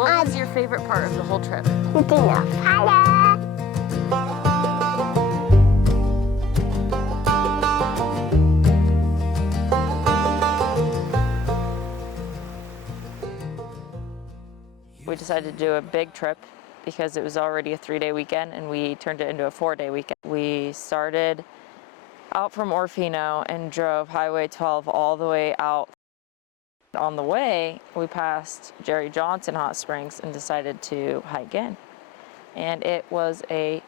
What was your favorite part of the whole trip? We decided to do a big trip because it was already a 3-day weekend and we turned it into a 4-day weekend. We started out from Orofino and drove Highway 12 all the way out. On the way, we passed Jerry Johnson Hot Springs and decided to hike in. And it was a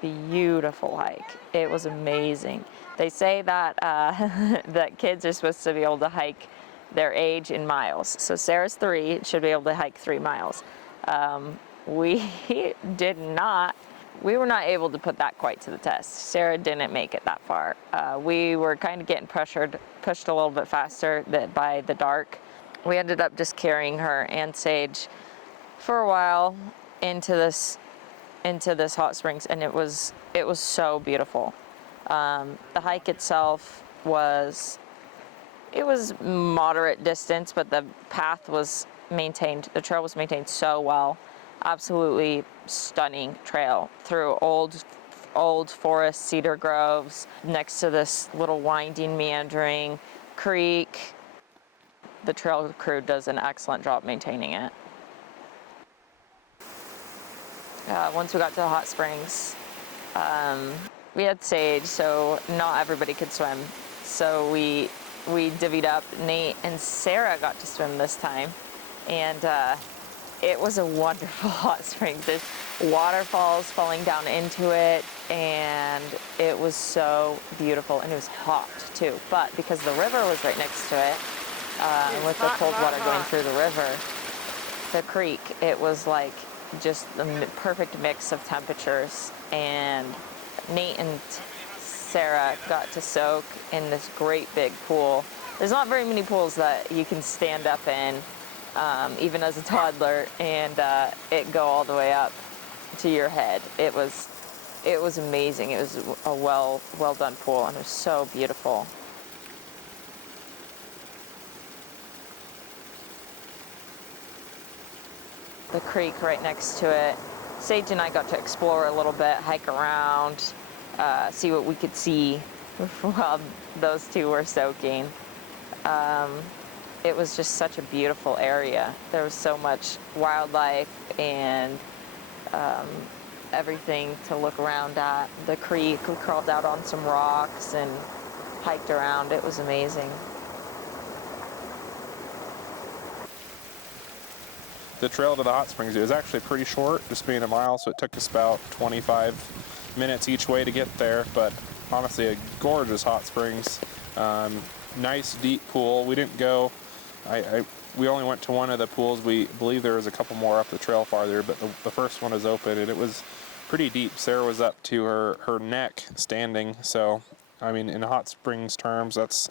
beautiful hike. It was amazing. They say that that kids are supposed to be able to hike their age in miles. So Sarah's 3, should be able to hike 3 miles. We did not. We were not able to put that quite to the test. Sarah didn't make it that far. We were kind of getting pushed a little bit faster by the dark. We ended up just carrying her and Sage for a while into this hot springs, and it was so beautiful. The hike itself was moderate distance, but the path was maintained. The trail was maintained so well. Absolutely stunning trail through old forest cedar groves next to this little winding meandering creek. The trail crew does an excellent job maintaining it. Once we got to the hot springs, we had Sage, so not everybody could swim. So we divvied up. Nate and Sarah got to swim this time, and it was a wonderful hot spring. There's waterfalls falling down into it, and it was so beautiful, and it was hot too. But because the river was right next to it, and with the cold water going through the river, the creek, it was like just the perfect mix of temperatures. And Nate and Sarah got to soak in this great big pool. There's not very many pools that you can stand up in, even as a toddler, and it go all the way up to your head. It was amazing. It was a well done pool, and it was so beautiful. The creek right next to it. Sage and I got to explore a little bit, hike around, see what we could see while those two were soaking. It was just such a beautiful area. There was so much wildlife and everything to look around at. The creek, we crawled out on some rocks and hiked around. It was amazing. The trail to the hot springs, it was actually pretty short, just being a mile, so it took us about 25 minutes each way to get there, but honestly a gorgeous hot springs. Nice deep pool. We didn't go, we only went to one of the pools. We believe there was a couple more up the trail farther, but the first one was open and it was pretty deep. Sarah was up to her neck standing, so I mean in hot springs terms that's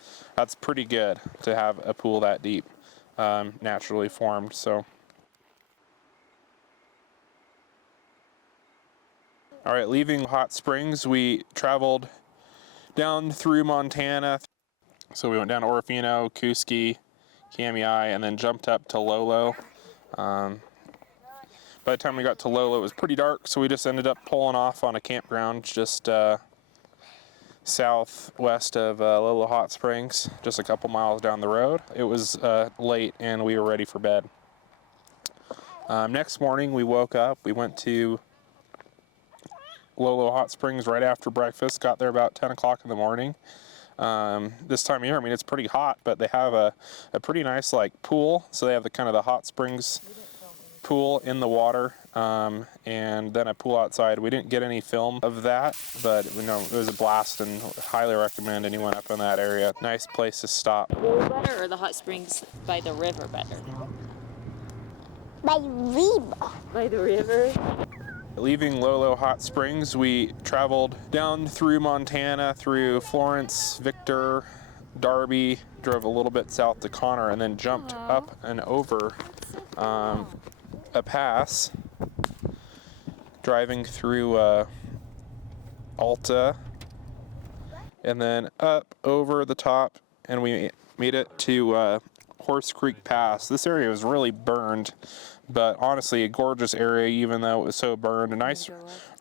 pretty good to have a pool that deep, naturally formed. So all right, leaving Hot Springs, we traveled down through Montana. So we went down to Orofino, Kuski, Kamiah, and then jumped up to Lolo. By the time we got to Lolo, it was pretty dark, so we just ended up pulling off on a campground just southwest of Lolo Hot Springs, just a couple miles down the road. It was late, and we were ready for bed. Next morning, we woke up. We went to Lolo Hot Springs right after breakfast. Got there about 10 o'clock in the morning. This time of year, I mean, it's pretty hot, but they have a pretty nice like pool. So they have the kind of the hot springs pool in the water, and then a pool outside. We didn't get any film of that, but we know it was a blast and highly recommend anyone up in that area. Nice place to stop. Lolo better or the hot springs by the river better? By the river. By the river? Leaving Lolo Hot Springs, we traveled down through Montana, through Florence, Victor, Darby, drove a little bit south to Connor, and then jumped up and over a pass, driving through Alta, and then up over the top, and we made it to Horse Creek Pass. This area was really burned, but honestly a gorgeous area even though it was so burned. A nice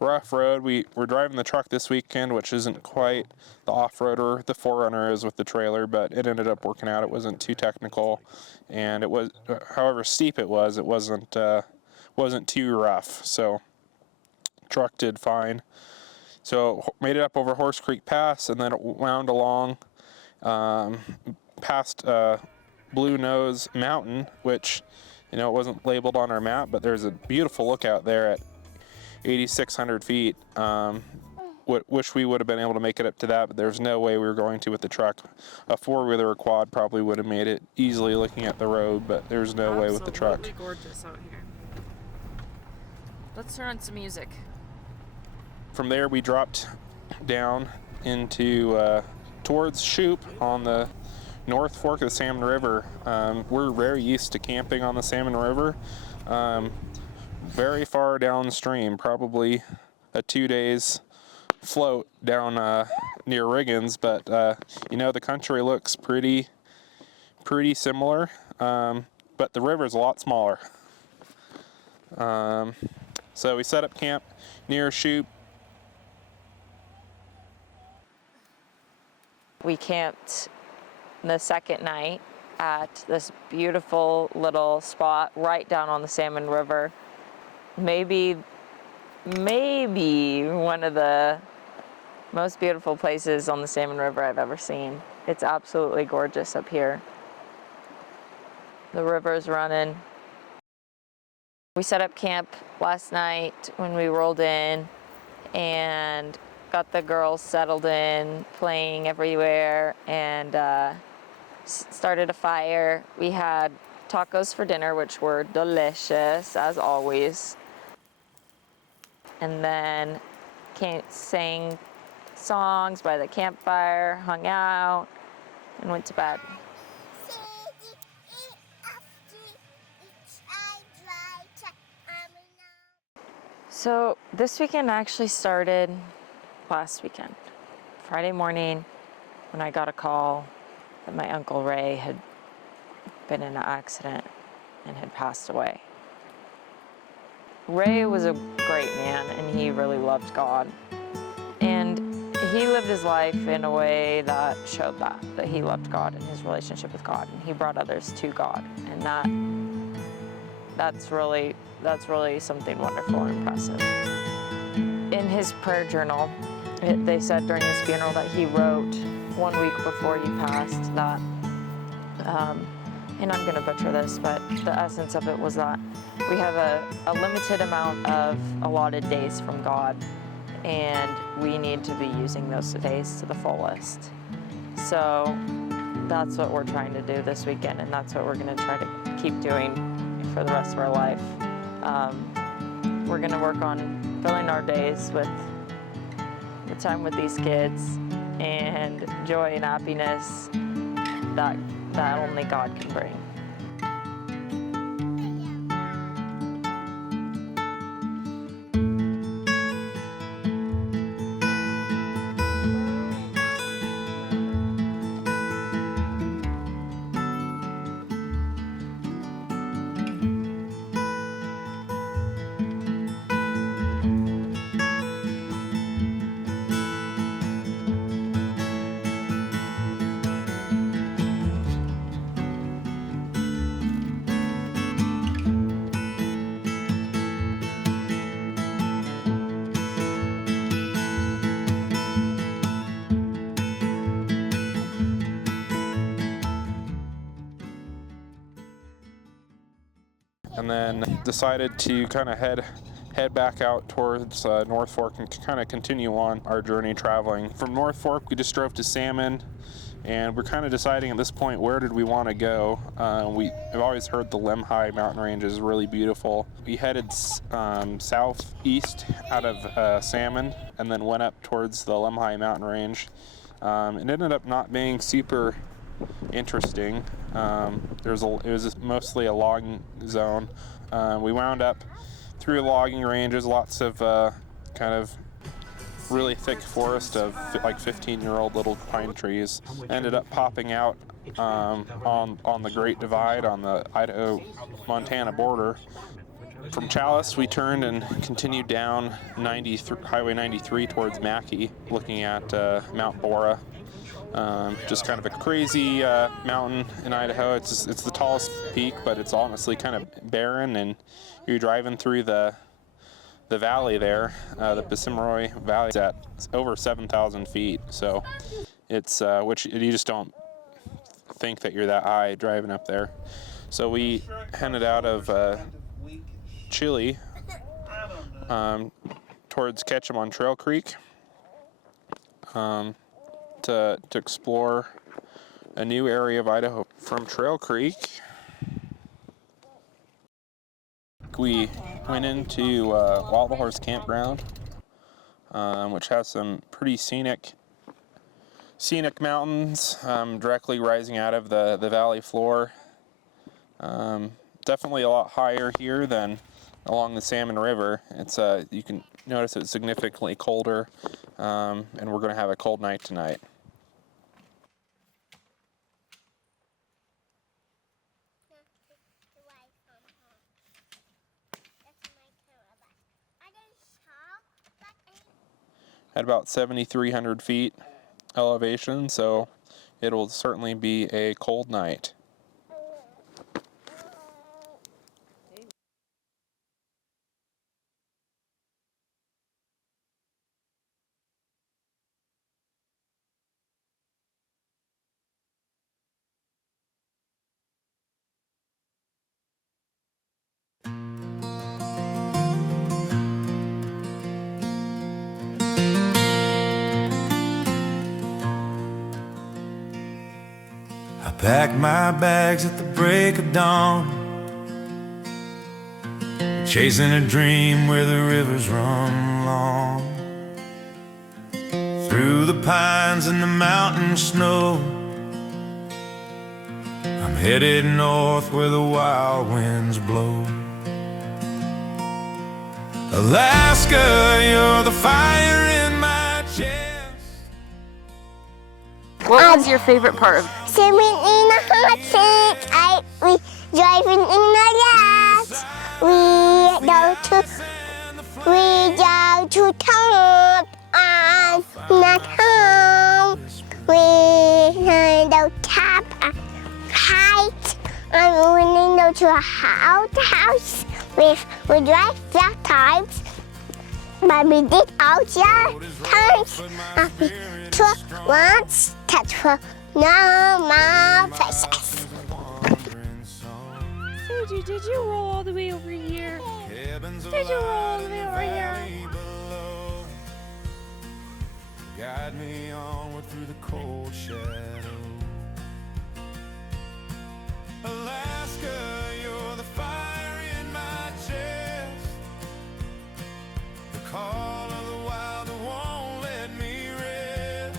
rough road. We were driving the truck this weekend, which isn't quite the off-roader the 4Runner is with the trailer, but it ended up working out. It wasn't too technical, and it was, however steep it wasn't too rough, so truck did fine. So made it up over Horse Creek Pass, and then it wound along past Blue Nose Mountain, which, you know, it wasn't labeled on our map, but there's a beautiful lookout there at 8,600 feet. Wish we would have been able to make it up to that, but there's no way we were going to with the truck. A four-wheeler or quad probably would have made it easily looking at the road, but there's no way with the truck. Absolutely gorgeous out here. Let's turn on some music. From there, we dropped down into towards Shoup on the North Fork of the Salmon River. We're very used to camping on the Salmon River, very far downstream, probably a 2 days float down near Riggins, but you know, the country looks pretty similar, but the river's a lot smaller. So we set up camp near Shoup. We camped the second night at this beautiful little spot right down on the Salmon River. Maybe one of the most beautiful places on the Salmon River I've ever seen. It's absolutely gorgeous up here. The river's running. We set up camp last night when we rolled in and got the girls settled in, playing everywhere, and started a fire. We had tacos for dinner, which were delicious, as always. And then sang songs by the campfire, hung out, and went to bed. So this weekend actually started last weekend. Friday morning when I got a call that my Uncle Ray had been in an accident and had passed away. Ray was a great man and he really loved God. And he lived his life in a way that showed that he loved God and his relationship with God, and he brought others to God. And that's really something wonderful and impressive. In his prayer journal, they said during his funeral that he wrote 1 week before he passed that, and I'm going to butcher this, but the essence of it was that we have a limited amount of allotted days from God, and we need to be using those days to the fullest. So that's what we're trying to do this weekend, and that's what we're going to try to keep doing for the rest of our life. We're going to work on filling our days with the time with these kids and joy and happiness that only God can bring. And then decided to kind of head back out towards North Fork and kind of continue on our journey traveling. From North Fork, we just drove to Salmon, and we're kind of deciding at this point, where did we want to go? I've always heard the Lemhi mountain range is really beautiful. We headed southeast out of Salmon and then went up towards the Lemhi mountain range. It ended up not being super interesting. It was mostly a logging zone. We wound up through logging ranges, lots of kind of really thick forest of like 15-year-old little pine trees. Ended up popping out on the Great Divide on the Idaho-Montana border. From Chalice, we turned and continued down Highway 93 towards Mackay, looking at Mount Bora. Just kind of a crazy mountain in Idaho. It's the tallest peak, but it's honestly kind of barren, and you're driving through the valley there. The Passamaquoddy Valley is at over 7,000 feet, so it's which you just don't think that you're that high driving up there. So we headed out of Chile towards Ketchum on Trail Creek to explore a new area of Idaho. From Trail Creek, we went into Wild Horse Campground, which has some pretty scenic mountains directly rising out of the valley floor. Definitely a lot higher here than along the Salmon River. It's you can notice it's significantly colder, and we're going to have a cold night tonight. At about 7,300 feet elevation, so it'll certainly be a cold night. I packed my bags at the break of dawn, chasing a dream where the rivers run long. Through the pines and the mountain snow, I'm headed north where the wild winds blow. Alaska, you're the fire in my chest. What was your favorite part of Swimming in the hot sand, we driving in the gas. We go to top and not home. We go top height and we go to a house. We drive 5 times, but we did all the times. We took once, touch for no more faces. Suji, did you roll all the way over here? Did you roll all the way over here? Guide me onward through the cold shadow. Alaska, you're the fire in my chest. The call of the wild that won't let me rest.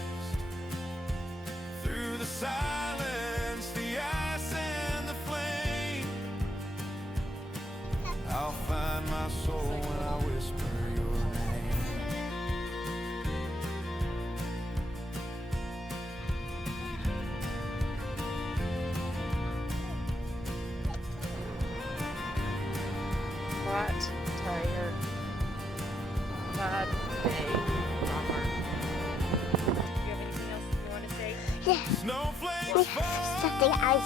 Through the silence, the ice and the flame, I'll find my soul when I whisper your name. Hot, tired, bad day, bummer. Do you have anything else you want to say? Yes, Snowflakes fall. something else.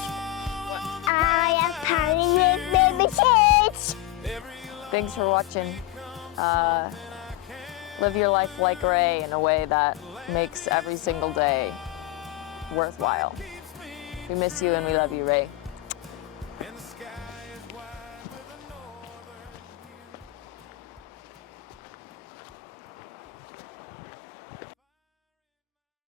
I am playing with baby kids. Thanks for watching. Live your life like Ray in a way that makes every single day worthwhile. We miss you and we love you, Ray.